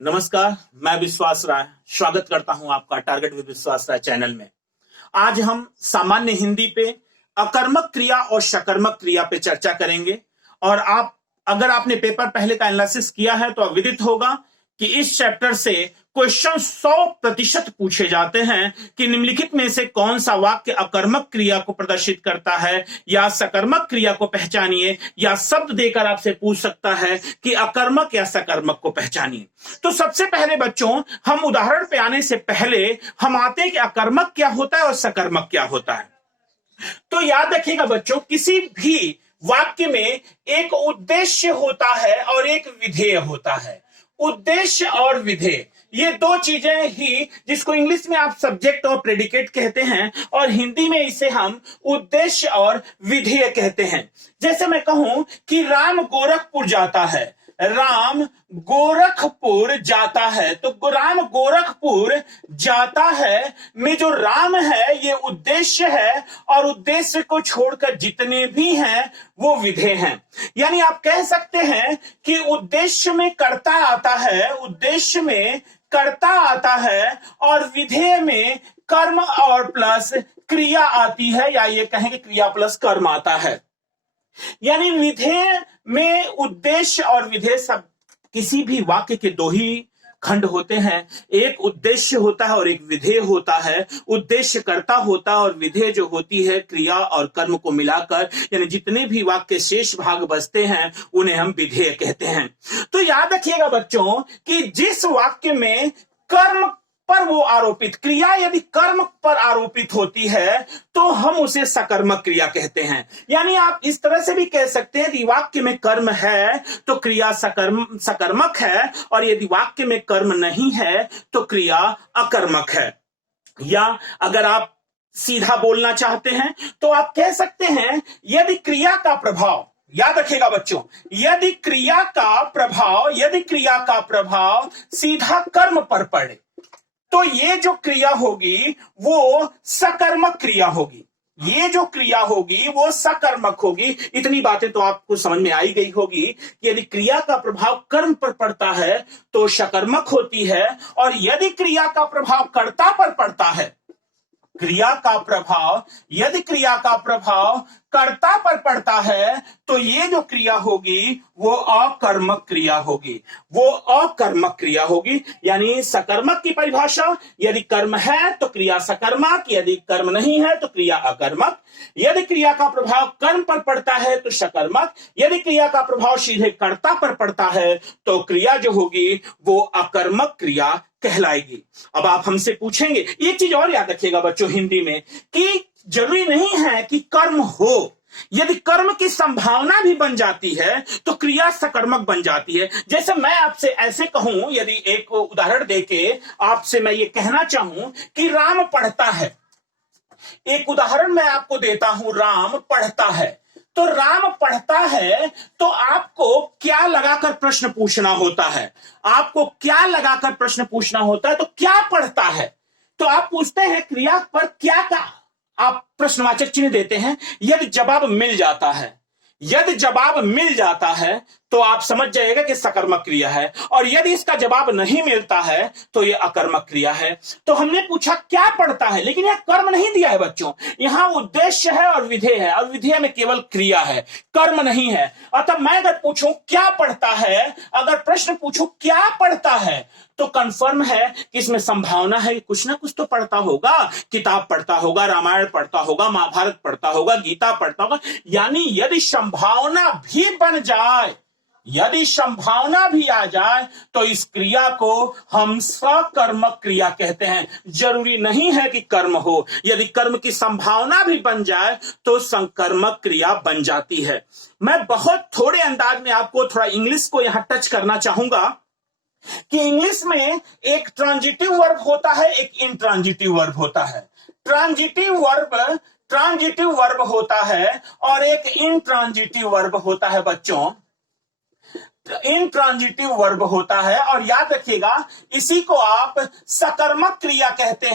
नमस्कार, मैं विश्वास राय स्वागत करता हूं आपका टारगेट विद विश्वास राय चैनल में। आज हम सामान्य हिंदी पे अकर्मक क्रिया और सकर्मक क्रिया पे चर्चा करेंगे। और अगर आपने पेपर पहले का एनालिसिस किया है तो विदित होगा कि इस चैप्टर से क्वेश्चन 100% पूछे जाते हैं कि निम्नलिखित में से कौन सा वाक्य अकर्मक क्रिया को प्रदर्शित करता है या सकर्मक क्रिया को पहचानिए, या शब्द देकर आपसे पूछ सकता है कि अकर्मक या सकर्मक को पहचानिए। तो सबसे पहले बच्चों, हम उदाहरण पे आने से पहले हम आते हैं कि अकर्मक क्या होता है और सकर्मक क्या होता है। तो याद रखिएगा बच्चों, किसी भी वाक्य में एक उद्देश्य होता है और एक विधेय होता है। उद्देश्य और विधेय, ये दो चीजें ही जिसको इंग्लिश में आप सब्जेक्ट और प्रेडिकेट कहते हैं और हिंदी में इसे हम उद्देश्य और विधेय कहते हैं। जैसे मैं कहूं कि राम गोरखपुर जाता है, राम गोरखपुर जाता है, तो राम गोरखपुर जाता है में जो राम है ये उद्देश्य है और उद्देश्य को छोड़कर जितने भी हैं वो विधेय हैं। यानी आप कह सकते हैं कि उद्देश्य में कर्ता आता है, उद्देश्य में कर्ता आता है और विधेय में कर्म और प्लस क्रिया आती है, या ये कहें कि क्रिया प्लस कर्म आता है। यानी विधेय में उद्देश्य और विधेय सब किसी भी वाक्य के दो ही खंड होते हैं, एक उद्देश्य होता है और एक विधेय होता है। उद्देश्य कर्ता होता है और विधेय जो होती है क्रिया और कर्म को मिलाकर, यानी जितने भी वाक्य शेष भाग बचते हैं उन्हें हम विधेय कहते हैं। तो याद रखिएगा बच्चों कि जिस वाक्य में कर्म पर वो आरोपित क्रिया यदि कर्म पर आरोपित होती है तो हम उसे सकर्मक क्रिया कहते हैं। यानी आप इस तरह से भी कह सकते हैं कि वाक्य में कर्म है तो क्रिया सकर्मक है, और यदि वाक्य में कर्म नहीं है तो क्रिया अकर्मक है। या अगर आप सीधा बोलना चाहते हैं तो आप कह सकते हैं यदि क्रिया का प्रभाव, याद रखिएगा बच्चों, यदि क्रिया का प्रभाव सीधा कर्म पर पड़े तो ये जो क्रिया होगी वो सकर्मक क्रिया होगी, ये जो क्रिया होगी वो सकर्मक होगी। इतनी बातें तो आपको समझ में आई गई होगी कि यदि क्रिया का प्रभाव कर्म पर पड़ता है तो सकर्मक होती है, और यदि क्रिया का प्रभाव कर्ता पर पड़ता है, यदि क्रिया का प्रभाव कर्ता पर पड़ता है तो ये जो क्रिया होगी वो अकर्मक क्रिया होगी। यानी सकर्मक की परिभाषा, यदि कर्म है तो क्रिया सकर्मक, यदि कर्म नहीं है तो क्रिया अकर्मक। यदि क्रिया का प्रभाव कर्म पर पड़ता है तो सकर्मक, यदि क्रिया का प्रभाव सीधे कर्ता पर पड़ता है तो क्रिया जो होगी वो अकर्मक क्रिया कहलाएगी। अब आप हमसे पूछेंगे, एक चीज और याद रखिएगा बच्चों हिंदी में, कि जरूरी नहीं है कि कर्म हो, यदि कर्म की संभावना भी बन जाती है तो क्रिया सकर्मक बन जाती है। जैसे मैं आपसे ऐसे कहूं, यदि एक उदाहरण देके आपसे मैं ये कहना चाहूं कि राम पढ़ता है, एक उदाहरण मैं आपको देता हूं, राम पढ़ता है। तो राम पढ़ता है तो आपको क्या लगाकर प्रश्न पूछना होता है, तो क्या पढ़ता है, तो आप पूछते हैं क्रिया पर क्या का आप प्रश्नवाचक चिन्ह देते हैं। यदि जवाब मिल जाता है तो आप समझ जाइएगा कि सकर्मक क्रिया है, और यदि इसका जवाब नहीं मिलता है तो यह अकर्मक क्रिया है। तो हमने पूछा क्या पढ़ता है, लेकिन यह कर्म नहीं दिया है बच्चों, यहां उद्देश्य है और विधेय है, और विधेय में केवल क्रिया है, कर्म नहीं है। अतः मैं अगर पूछूं क्या पढ़ता है, अगर प्रश्न पूछूं क्या पढ़ता है, तो कंफर्म है कि इसमें संभावना है कि कुछ ना कुछ तो पढ़ता होगा, किताब पढ़ता होगा, रामायण पढ़ता होगा, महाभारत पढ़ता होगा, गीता पढ़ता होगा। यानी यदि संभावना भी बन जाए, यदि संभावना भी आ जाए तो इस क्रिया को हम सकर्मक क्रिया कहते हैं। जरूरी नहीं है कि कर्म हो, यदि कर्म की संभावना भी बन जाए तो सकर्मक क्रिया बन जाती है। मैं बहुत थोड़े अंदाज में आपको थोड़ा इंग्लिश को यहां टच करना चाहूंगा कि इंग्लिश में एक ट्रांजिटिव वर्ब होता है, एक इंट्रांजिटिव वर्ब होता है। ट्रांजिटिव वर्ब होता है और एक इंट्रांजिटिव वर्ब होता है बच्चों, इंट्रांजिटिव वर्ब होता है। और याद रखिएगा इसी को आप सकर्मक क्रिया कहते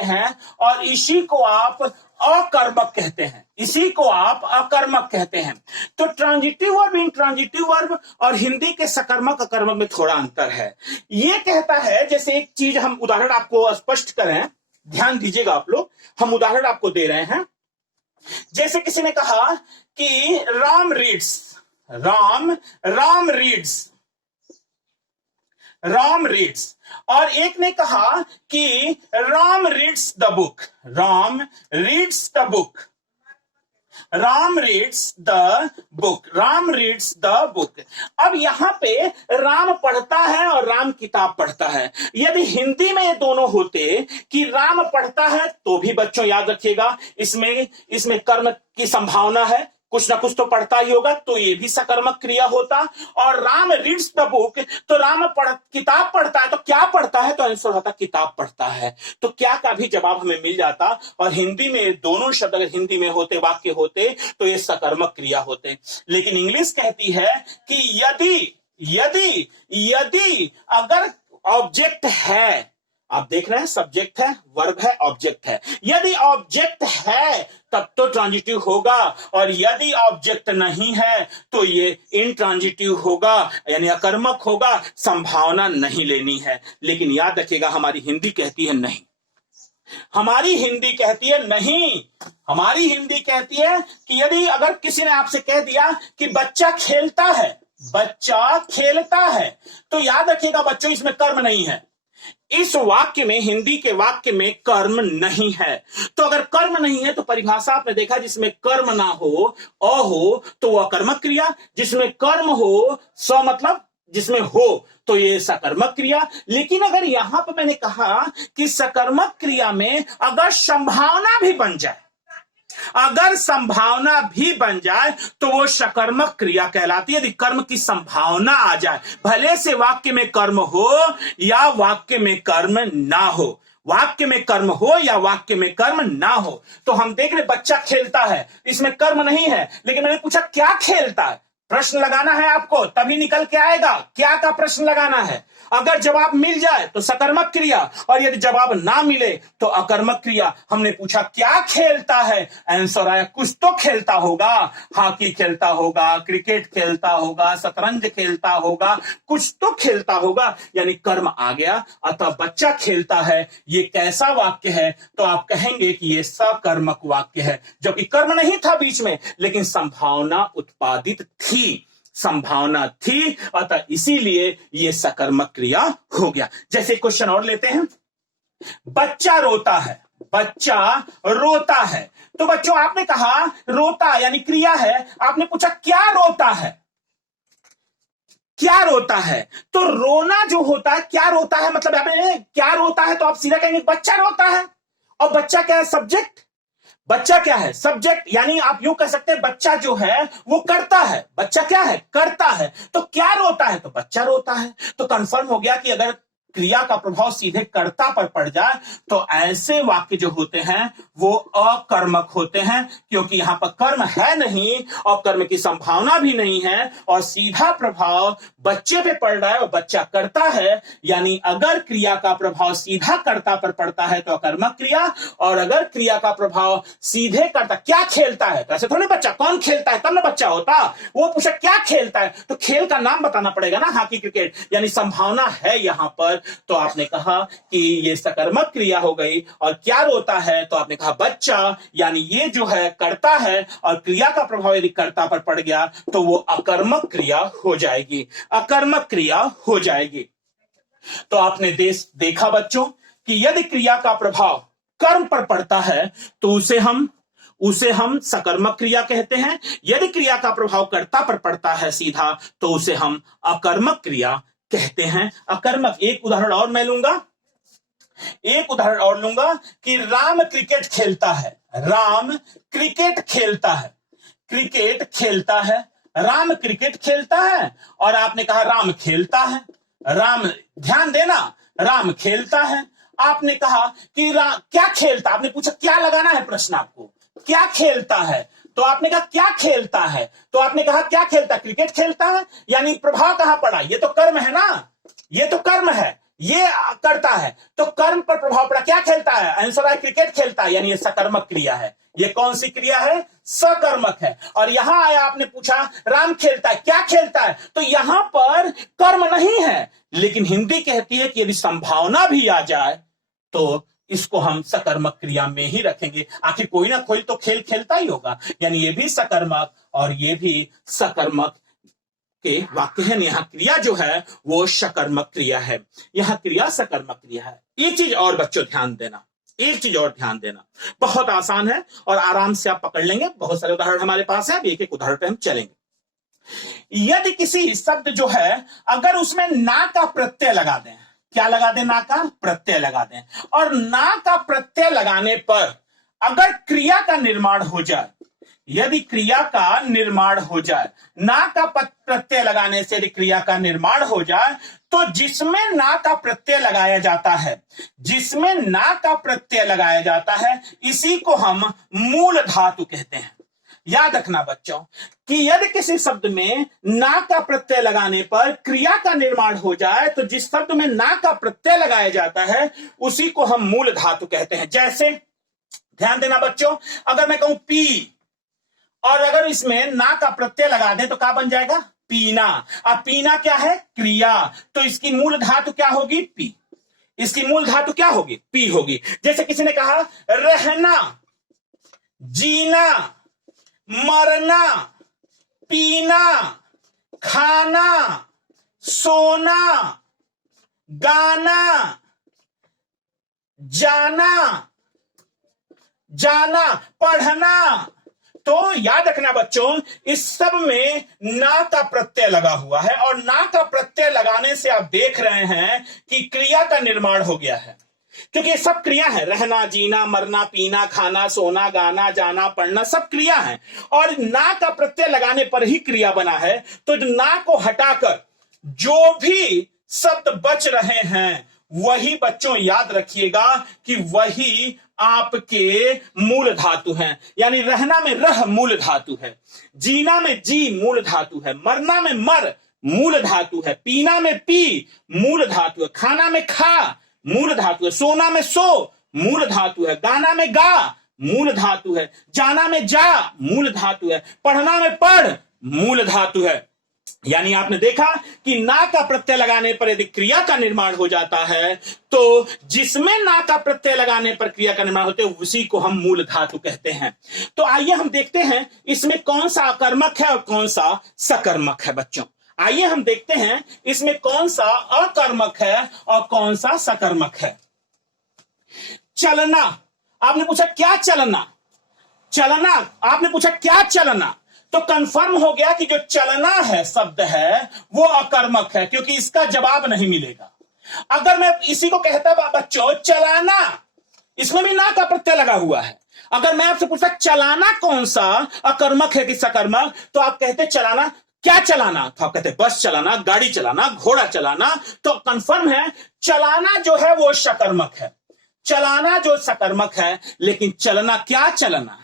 हैं, और इसी को आप अकर्मक कहते हैं, इसी को आप अकर्मक कहते हैं। तो ट्रांजिटिव वर्ब, इंट्रांजिटिव वर्ब और हिंदी के सकर्मक अकर्मक में थोड़ा अंतर है। ये कहता है, जैसे एक चीज हम उदाहरण आपको स्पष्ट करें, ध्यान दीजिएगा आप लोग, हम उदाहरण आपको दे रहे हैं। जैसे किसी ने कहा कि राम रीड्स, राम रीड्स, और एक ने कहा कि Ram reads the book, Ram reads the book, Ram reads the book. अब यहां पे राम पढ़ता है और राम किताब पढ़ता है। यदि हिंदी में ये दोनों होते कि राम पढ़ता है, तो भी बच्चों याद रखिएगा इसमें कर्म की संभावना है, कुछ ना कुछ तो पढ़ता ही होगा, तो ये भी सकर्मक क्रिया होता। और राम रीड्स द बुक, तो राम किताब पढ़ता है, तो क्या पढ़ता है, तो आंसर होता किताब पढ़ता है। तो क्या का भी जवाब हमें मिल जाता। और हिंदी में दोनों शब्द अगर हिंदी में होते, वाक्य होते, तो ये सकर्मक क्रिया होते। लेकिन इंग्लिश कहती है कि यदि अगर ऑब्जेक्ट है, आप देख रहे हैं सब्जेक्ट है, वर्ब है, ऑब्जेक्ट है, यदि ऑब्जेक्ट है तब तो ट्रांजिटिव होगा, और यदि ऑब्जेक्ट नहीं है तो ये इनट्रांजिटिव होगा, यानी अकर्मक होगा, संभावना नहीं लेनी है। लेकिन याद रखिएगा हमारी हिंदी कहती है नहीं, हमारी हिंदी कहती है नहीं, हमारी हिंदी कहती है कि यदि अगर किसी ने आपसे कह दिया कि बच्चा खेलता है, तो याद रखिएगा बच्चों इसमें कर्म नहीं है। इस वाक्य में, हिंदी के वाक्य में कर्म नहीं है। तो अगर कर्म नहीं है तो परिभाषा आपने देखा, जिसमें कर्म ना हो, अ हो, तो वह कर्मक क्रिया, जिसमें कर्म हो, स मतलब जिसमें हो, तो ये सकर्मक क्रिया। लेकिन अगर यहां पर मैंने कहा कि सकर्मक क्रिया में अगर संभावना भी बन जाए, तो वो सकर्मक क्रिया कहलाती है। यदि कर्म की संभावना आ जाए, भले से वाक्य में कर्म हो या वाक्य में कर्म ना हो, वाक्य में कर्म हो या वाक्य में कर्म ना हो। तो हम देख रहे बच्चा खेलता है, इसमें कर्म नहीं है, लेकिन मैंने पूछा क्या खेलता है, प्रश्न लगाना है आपको, तभी निकल के आएगा क्या का प्रश्न लगाना है। अगर जवाब मिल जाए तो सकर्मक क्रिया, और यदि जवाब ना मिले तो अकर्मक क्रिया। हमने पूछा क्या खेलता है, आंसर आया कुछ तो खेलता होगा, हॉकी खेलता होगा, क्रिकेट खेलता होगा, शतरंज खेलता होगा, कुछ तो खेलता होगा, यानी कर्म आ गया। अतः बच्चा खेलता है, ये कैसा वाक्य है, तो आप कहेंगे कि ये सकर्मक वाक्य है, जबकि कर्म नहीं था बीच में, लेकिन संभावना उत्पादित थी, संभावना थी, अतः इसीलिए यह सकर्मक क्रिया हो गया। जैसे क्वेश्चन और लेते हैं, बच्चा रोता है, तो बच्चों आपने कहा रोता यानी क्रिया है, आपने पूछा क्या रोता है, तो रोना जो होता है, क्या रोता है मतलब आपने क्या रोता है, तो आप सीधा कहेंगे बच्चा रोता है। और बच्चा क्या है, सब्जेक्ट, बच्चा क्या है, सब्जेक्ट, यानी आप यूं कह सकते हैं बच्चा जो है वो करता है, बच्चा क्या है, करता है। तो क्या रोता है, तो बच्चा रोता है। तो कंफर्म हो गया कि अगर क्रिया का प्रभाव सीधे कर्ता पर पड़ जाए तो ऐसे वाक्य जो होते हैं वो अकर्मक होते हैं, क्योंकि यहां पर कर्म है नहीं और कर्म की संभावना भी नहीं है, और सीधा प्रभाव बच्चे पे पड़ रहा है और बच्चा करता है। यानी अगर क्रिया का प्रभाव सीधा कर्ता पर पड़ता है तो अकर्मक क्रिया, और अगर क्रिया का प्रभाव सीधे कर्ता, क्या खेलता है, तो ऐसे थोड़ी बच्चा, कौन खेलता है तब ना बच्चा होता, वो पूछा क्या खेलता है, तो खेल का नाम बताना पड़ेगा ना, हॉकी क्रिकेट, यानी संभावना है यहां पर। तो आपने कहा कि ये सकर्मक क्रिया हो गई। और क्या रोता है, तो आपने कहा बच्चा, यानी ये जो है करता है, और क्रिया का प्रभाव यदि कर्ता पर पड़ गया तो वो अकर्मक क्रिया हो जाएगी, अकर्मक क्रिया हो जाएगी। तो आपने देखा बच्चों कि यदि क्रिया का प्रभाव कर्म पर पड़ता है तो उसे हम सकर्मक क्रिया कहते हैं। यदि क्रिया का प्रभाव कर्ता पर पड़ता है सीधा, तो उसे हम अकर्मक क्रिया कहते हैं, अकर्मक। एक उदाहरण और मैं लूंगा, कि राम क्रिकेट खेलता है, राम क्रिकेट खेलता है, राम क्रिकेट खेलता है, और आपने कहा राम खेलता है, राम, ध्यान देना, राम खेलता है। आपने कहा कि क्या खेलता, आपने पूछा क्या लगाना है प्रश्न आपको, क्या खेलता है, तो आपने कहा क्या खेलता है, तो आपने कहा क्या खेलता है, क्रिकेट खेलता है, यानी प्रभाव कहां पड़ा, ये तो कर्म है ना, ये तो कर्म है, ये करता है तो कर्म पर प्रभाव पड़ा। क्या खेलता है? आंसर है क्रिकेट खेलता है, यानी ये सकर्मक क्रिया है। ये कौन सी क्रिया है? सकर्मक है। और यहां आया, आपने पूछा राम खेलता है, क्या खेलता है? तो यहां पर कर्म नहीं है, लेकिन हिंदी कहती है कि यदि संभावना भी आ जाए तो इसको हम सकर्मक क्रिया में ही रखेंगे। आखिर कोई ना कोई तो खेल खेलता ही होगा, यानी ये भी सकर्मक और ये भी सकर्मक के वाक्य है। यहाँ क्रिया जो है वो सकर्मक क्रिया है, यहाँ क्रिया सकर्मक क्रिया है। एक चीज और बच्चों ध्यान देना, एक चीज और ध्यान देना, बहुत आसान है और आराम से आप पकड़ लेंगे। बहुत सारे उदाहरण हमारे पास है, अब एक एक उदाहरण पे हम चलेंगे। यदि किसी शब्द जो है अगर उसमें ना का प्रत्यय लगा दें, क्या लगा दें? ना का प्रत्यय लगा दें, और ना का प्रत्यय लगाने पर अगर क्रिया का निर्माण हो जाए, यदि क्रिया का निर्माण हो जाए, ना का प्रत्यय लगाने से यदि क्रिया का निर्माण हो जाए, तो जिसमें ना का प्रत्यय लगाया जाता है, जिसमें ना का प्रत्यय लगाया जाता है, इसी को हम मूल धातु कहते हैं। याद रखना बच्चों कि यदि किसी शब्द में ना का प्रत्यय लगाने पर क्रिया का निर्माण हो जाए, तो जिस शब्द में ना का प्रत्यय लगाया जाता है उसी को हम मूल धातु कहते हैं। जैसे ध्यान देना बच्चों, अगर मैं कहूं पी और अगर इसमें ना का प्रत्यय लगा दें तो क्या बन जाएगा? पीना। अब पीना क्या है? क्रिया, तो इसकी मूल धातु क्या होगी? पी। इसकी मूल धातु क्या होगी? पी होगी। जैसे किसी ने कहा रहना, जीना, मरना, पीना, खाना, सोना, गाना, जाना, जाना, पढ़ना। तो याद रखना बच्चों, इस सब में ना का प्रत्यय लगा हुआ है और ना का प्रत्यय लगाने से आप देख रहे हैं कि क्रिया का निर्माण हो गया है, क्योंकि ये सब क्रिया है। रहना, जीना, मरना, पीना, खाना, सोना, गाना, जाना, पढ़ना, सब क्रिया है और ना का प्रत्यय लगाने पर ही क्रिया बना है। तो ना को हटाकर जो भी शब्द बच रहे हैं वही बच्चों याद रखिएगा कि वही आपके मूल धातु हैं। यानी रहना में रह मूल धातु है, जीना में जी मूल धातु है, मरना में मर मूल धातु है, पीना में पी मूल धातु है, खाना में खा मूल धातु है, सोना में सो मूल धातु है, गाना में गा मूल धातु है, जाना में जा मूल धातु है, पढ़ना में पढ़ मूल धातु है। यानी आपने देखा कि ना का प्रत्यय लगाने पर यदि क्रिया का निर्माण हो जाता है तो जिसमें ना का प्रत्यय लगाने पर क्रिया का निर्माण होता है उसी को हम मूल धातु कहते हैं। तो आइए हम देखते हैं इसमें कौन सा अकर्मक है और कौन सा सकर्मक है। बच्चों आइए हम देखते हैं इसमें कौन सा अकर्मक है और कौन सा सकर्मक है। चलना, आपने पूछा क्या चलना? चलना, आपने पूछा क्या चलना? तो कंफर्म हो गया कि जो चलना है शब्द है वो अकर्मक है, क्योंकि इसका जवाब नहीं मिलेगा। अगर मैं इसी को कहता बच्चों चलाना, इसमें भी ना का प्रत्यय लगा हुआ है। अगर मैं आपसे पूछता चलाना कौन सा अकर्मक है कि सकर्मक, तो आप कहते चलाना, क्या चलाना? तो आप कहते बस चलाना, गाड़ी चलाना, घोड़ा चलाना। तो कंफर्म है चलाना जो है वो सकर्मक है, चलाना जो सकर्मक है, लेकिन चलना, क्या चलना?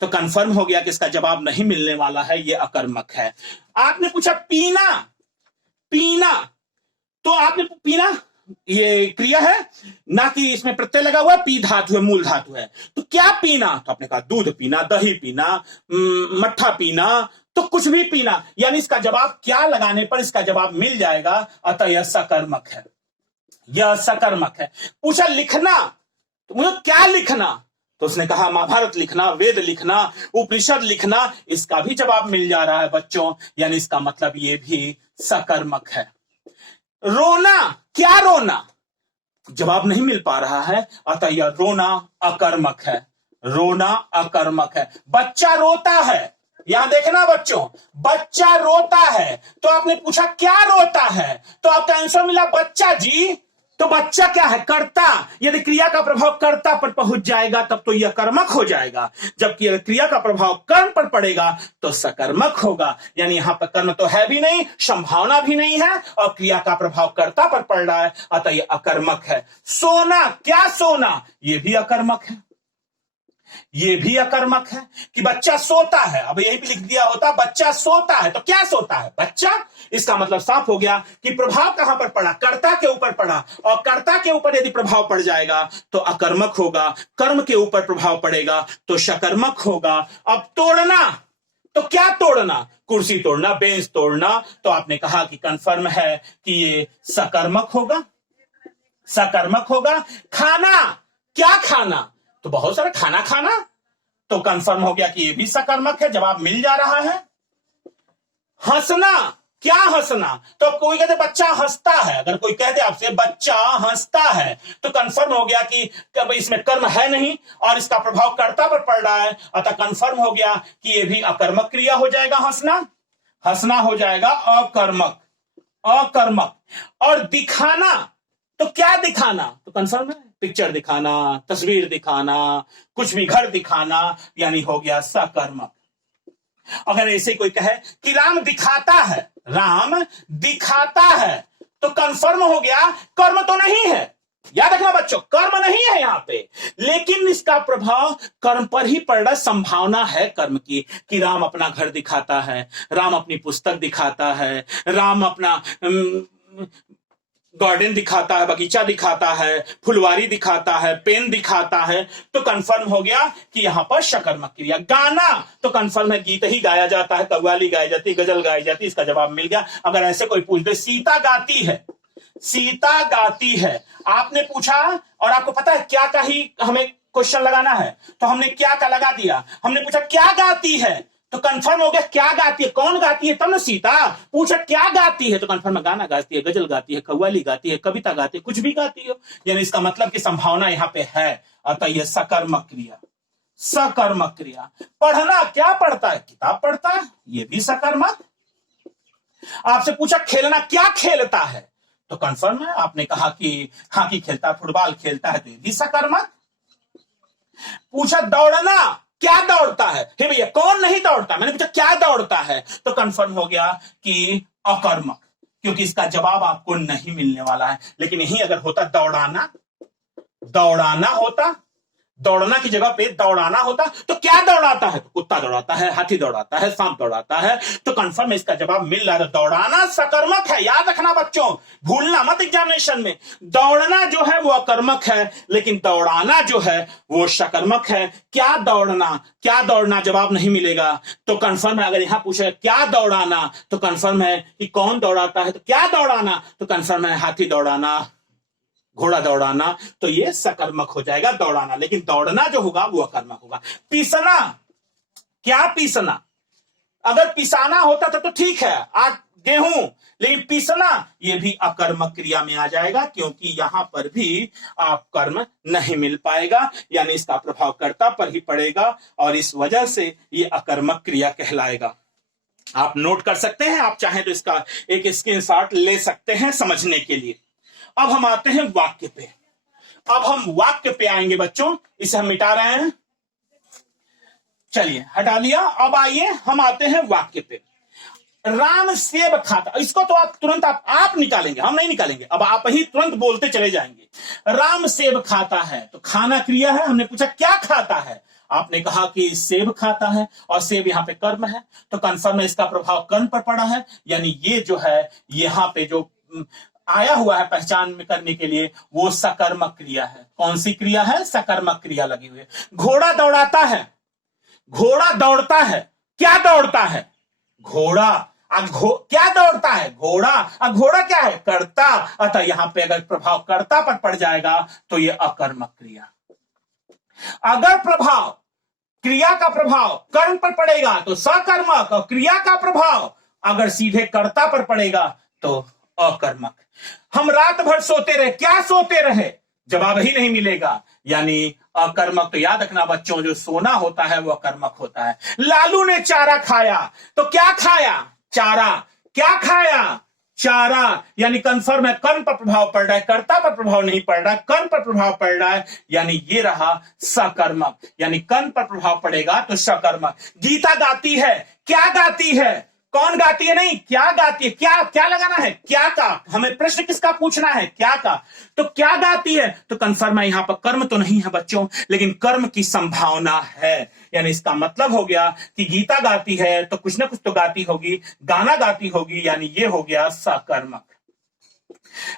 तो कंफर्म हो गया कि इसका जवाब नहीं मिलने वाला है, ये अकर्मक है। आपने पूछा पीना, पीना, तो आपने पीना ये क्रिया है ना कि इसमें प्रत्यय लगा हुआ, पी धातु है, मूल धातु है। तो क्या पीना? तो आपने कहा दूध पीना, दही पीना, मट्ठा पीना, तो कुछ भी पीना। यानी इसका जवाब क्या लगाने पर इसका जवाब मिल जाएगा, अतः यह सकर्मक है, यह सकर्मक है। पूछा लिखना, तो मुझे क्या लिखना? तो उसने कहा महाभारत लिखना, वेद लिखना, उपनिषद लिखना। इसका भी जवाब मिल जा रहा है बच्चों, यानी इसका मतलब ये भी सकर्मक है। रोना, क्या रोना? जवाब नहीं मिल पा रहा है, अतः यह रोना अकर्मक है, रोना अकर्मक है। बच्चा रोता है, यहां देखना बच्चों, बच्चा रोता है, तो आपने पूछा क्या रोता है, तो आपका आंसर मिला बच्चा जी। तो बच्चा क्या है? कर्ता। यदि क्रिया का प्रभाव कर्ता पर पहुंच जाएगा तब तो यह कर्मक हो जाएगा, जबकि यदि क्रिया का प्रभाव कर्म पर पड़ेगा तो सकर्मक होगा। यानी यहां पर कर्म तो है भी नहीं, संभावना भी नहीं है और क्रिया का प्रभाव कर्ता पर पड़ रहा है, अतः यह अकर्मक है। सोना, क्या सोना? यह भी अकर्मक है। ये भी अकर्मक है कि बच्चा सोता है। अब यही भी लिख दिया होता बच्चा सोता है, तो क्या सोता है? बच्चा। इसका मतलब साफ हो गया कि प्रभाव कहां पर पड़ा? कर्ता के ऊपर पड़ा, और कर्ता के ऊपर यदि प्रभाव पड़ जाएगा तो अकर्मक होगा, कर्म के ऊपर प्रभाव पड़ेगा तो सकर्मक होगा। अब तोड़ना, तो क्या तोड़ना? कुर्सी तोड़ना, बेंच तोड़ना, तो आपने कहा कि कंफर्म है कि ये सकर्मक होगा, सकर्मक होगा। खाना, क्या खाना? तो बहुत सारा खाना खाना, तो कंफर्म हो गया कि ये भी सकर्मक है, जवाब मिल जा रहा है। हंसना, क्या हंसना? तो कोई कहते बच्चा हंसता है, अगर कोई कहते आपसे बच्चा हंसता है तो कंफर्म हो गया कि इसमें कर्म है नहीं और इसका प्रभाव कर्ता पर पड़ रहा है, अतः कंफर्म हो गया कि ये भी अकर्मक क्रिया हो जाएगा। हंसना, हंसना हो जाएगा अकर्मक, अकर्मक। और दिखाना, तो क्या दिखाना? तो कंफर्म है, पिक्चर दिखाना, तस्वीर दिखाना, कुछ भी घर दिखाना, यानी हो गया सकर्मक। अगर ऐसे कोई कहे कि राम दिखाता है, राम दिखाता है, तो कंफर्म हो गया कर्म तो नहीं है। याद रखना बच्चों, कर्म नहीं है यहां पे, लेकिन इसका प्रभाव कर्म पर ही पड़ रहा। संभावना है कर्म की कि राम अपना घर दिखाता है, राम अपनी पुस्तक दिखाता है, राम अपना गार्डन दिखाता है, बगीचा दिखाता है, फुलवारी दिखाता है, पेन दिखाता है, तो कंफर्म हो गया कि यहां पर सकर्मक क्रिया। गाना, तो कंफर्म है गीत ही गाया जाता है, कव्वाली गाई जाती है, गजल गाई जाती है, इसका जवाब मिल गया। अगर ऐसे कोई पूछ दे सीता गाती है, सीता गाती है, आपने पूछा और आपको पता है क्या का ही हमें क्वेश्चन लगाना है, तो हमने क्या का लगा दिया। हमने पूछा क्या गाती है, तो कंफर्म हो गया क्या गाती है, कौन गाती है, तब ना सीता। पूछा क्या गाती है, तो कंफर्म है गाना गाती है, गजल गाती है, कव्वाली गाती है, कविता गाती है, कुछ भी गाती हो, यानी इसका मतलब कि संभावना यहां पे है, अतः यह सकर्मक क्रिया, सकर्मक क्रिया। पढ़ना, क्या पढ़ता है? किताब पढ़ता है, यह भी सकर्मक। आपसे पूछा खेलना, क्या खेलता है, तो कंफर्म है, आपने कहा कि हॉकी खेलता है, फुटबॉल खेलता है, तो यह भी सकर्मक। पूछा दौड़ना, क्या दौड़ता है? हे भैया कौन नहीं दौड़ता? मैंने पूछा क्या दौड़ता है, तो कंफर्म हो गया कि अकर्मक, क्योंकि इसका जवाब आपको नहीं मिलने वाला है। लेकिन यही अगर होता दौड़ाना, दौड़ाना होता, दौड़ना की जगह पे दौड़ाना होता, तो क्या दौड़ाता है? तो कुत्ता दौड़ाता है, हाथी दौड़ाता है, सांप दौड़ाता है, तो कंफर्म इसका जवाब मिल रहा है। दौड़ाना सकर्मक है, याद रखना बच्चों, भूलना मत एग्जामिनेशन में। दौड़ना जो है वो अकर्मक है, लेकिन दौड़ाना जो है वो सकर्मक है। क्या दौड़ना, क्या दौड़ना जवाब नहीं मिलेगा, तो कंफर्म है अगर यहां पूछे क्या दौड़ाना, तो कंफर्म है कि कौन दौड़ाता है, तो क्या दौड़ाना, तो कंफर्म है हाथी दौड़ाना, घोड़ा दौड़ाना, तो ये सकर्मक हो जाएगा दौड़ाना। लेकिन दौड़ना जो होगा वो अकर्मक होगा। पीसना, क्या पीसना? अगर पिसाना होता था तो ठीक है, आज गेहूं, लेकिन पीसना ये भी अकर्मक क्रिया में आ जाएगा, क्योंकि यहां पर भी आप कर्म नहीं मिल पाएगा, यानी इसका प्रभाव कर्ता पर ही पड़ेगा और इस वजह से ये अकर्मक क्रिया कहलाएगा। आप नोट कर सकते हैं, आप चाहें तो इसका एक स्क्रीनशॉट ले सकते हैं समझने के लिए। अब हम आते हैं वाक्य पे, अब हम वाक्य पे आएंगे बच्चों, इसे हम मिटा रहे हैं, चलिए हटा लिया। अब आइए हम आते हैं वाक्य पे। राम सेब खाता, इसको तो आप तुरंत आप निकालेंगे, हम नहीं निकालेंगे, अब आप ही तुरंत बोलते चले जाएंगे। राम सेब खाता है, तो खाना क्रिया है। हमने पूछा क्या खाता है, आपने कहा कि सेब खाता है, और सेब यहां पे कर्म है, तो कंफर्म है इसका प्रभाव कर्म पर पड़ा है, यानी ये जो है यहां पे जो आया हुआ है पहचान में करने के लिए वो सकर्मक क्रिया है। कौन सी क्रिया है? सकर्मक क्रिया लगी हुई है। घोड़ा दौड़ाता है, घोड़ा दौड़ता है, क्या दौड़ता है? घोड़ा। क्या दौड़ता है? घोड़ा। घोड़ा क्या है? कर्ता, अतः यहां पे अगर प्रभाव कर्ता पर पड़ जाएगा तो ये अकर्मक क्रिया। अगर प्रभाव, क्रिया का प्रभाव कर्म पर पड़ेगा तो सकर्मक, और क्रिया का प्रभाव अगर सीधे कर्ता पर पड़ेगा तो अकर्मक। हम रात भर सोते रहे, क्या सोते रहे? जवाब ही नहीं मिलेगा, यानी अकर्मक। तो याद रखना बच्चों, जो सोना होता है वो अकर्मक होता है। लालू ने चारा खाया, तो क्या खाया? चारा। क्या खाया? चारा, यानी कंफर्म है कर्म पर प्रभाव पड़ रहा है, कर्ता पर प्रभाव नहीं पड़ रहा है, कर्म पर प्रभाव पड़ रहा है, यानी ये रहा सकर्मक, यानी कर्म पर प्रभाव पड़ेगा तो सकर्मक। गीता गाती है, क्या गाती है? कौन गाती है नहीं, क्या गाती है, क्या क्या लगाना है, क्या का। हमें प्रश्न किसका पूछना है, क्या का। तो क्या गाती है, तो कंफर्म है, यहां पर कर्म तो नहीं है बच्चों, लेकिन कर्म की संभावना है। यानी इसका मतलब हो गया कि गीता गाती है तो कुछ ना कुछ तो गाती होगी, गाना गाती होगी, यानी ये हो गया सकर्मक।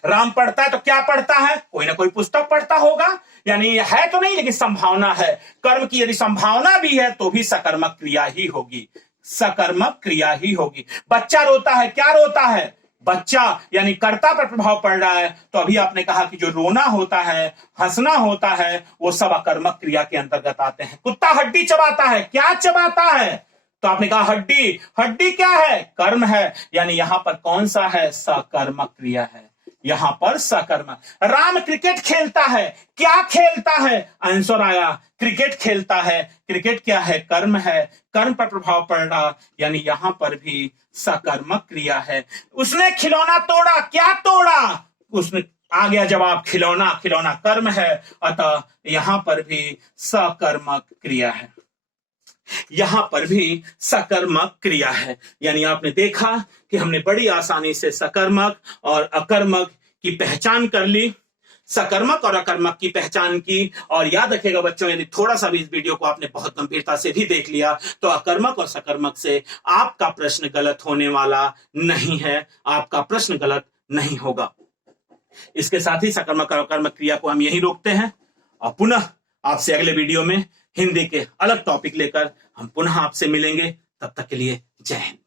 राम पढ़ता है तो क्या पढ़ता है, कोई ना कोई पुस्तक पढ़ता होगा, यानी है तो नहीं लेकिन संभावना है। कर्म की यदि संभावना भी है तो भी सकर्मक क्रिया ही होगी, सकर्मक क्रिया ही होगी। बच्चा रोता है, क्या रोता है, बच्चा, यानी कर्ता पर प्रभाव पड़ रहा है। तो अभी आपने कहा कि जो रोना होता है, हंसना होता है, वो सब अकर्मक क्रिया के अंतर्गत आते हैं। कुत्ता हड्डी चबाता है, क्या चबाता है, तो आपने कहा हड्डी, हड्डी क्या है, कर्म है, यानी यहां पर कौन सा है, सकर्मक क्रिया है, यहां पर सकर्मक। राम क्रिकेट खेलता है, क्या खेलता है, आंसर आया क्रिकेट खेलता है। क्रिकेट क्या है, कर्म है, कर्म पर प्रभाव पड़ रहा, यानी यहां पर भी सकर्मक क्रिया है। उसने खिलौना तोड़ा, क्या तोड़ा, उसने आ गया जवाब खिलौना, खिलौना कर्म है, अतः यहां पर भी सकर्मक क्रिया है, यहां पर भी सकर्मक क्रिया है। यानी आपने देखा कि हमने बड़ी आसानी से सकर्मक और अकर्मक की पहचान कर ली, सकर्मक और अकर्मक की पहचान की। और याद रखिएगा बच्चों, यदि थोड़ा सा भी इस वीडियो को आपने बहुत गंभीरता से भी देख लिया तो अकर्मक और सकर्मक से आपका प्रश्न गलत होने वाला नहीं है, आपका प्रश्न गलत नहीं होगा। इसके साथ ही सकर्मक और अकर्मक क्रिया को हम यही रोकते हैं और पुनः आपसे अगले वीडियो में हिंदी के अलग टॉपिक लेकर हम पुनः आपसे मिलेंगे। तब तक के लिए जय हिंद।